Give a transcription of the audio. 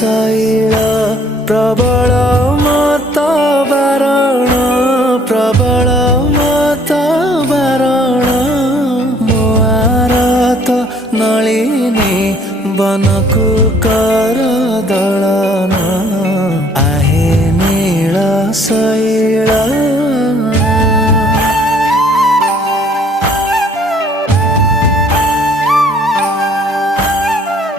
शैल प्रबल मत बारण प्रबल मत बारण मो आरत नलिनी बनकु कर दलन आहे नील शैल।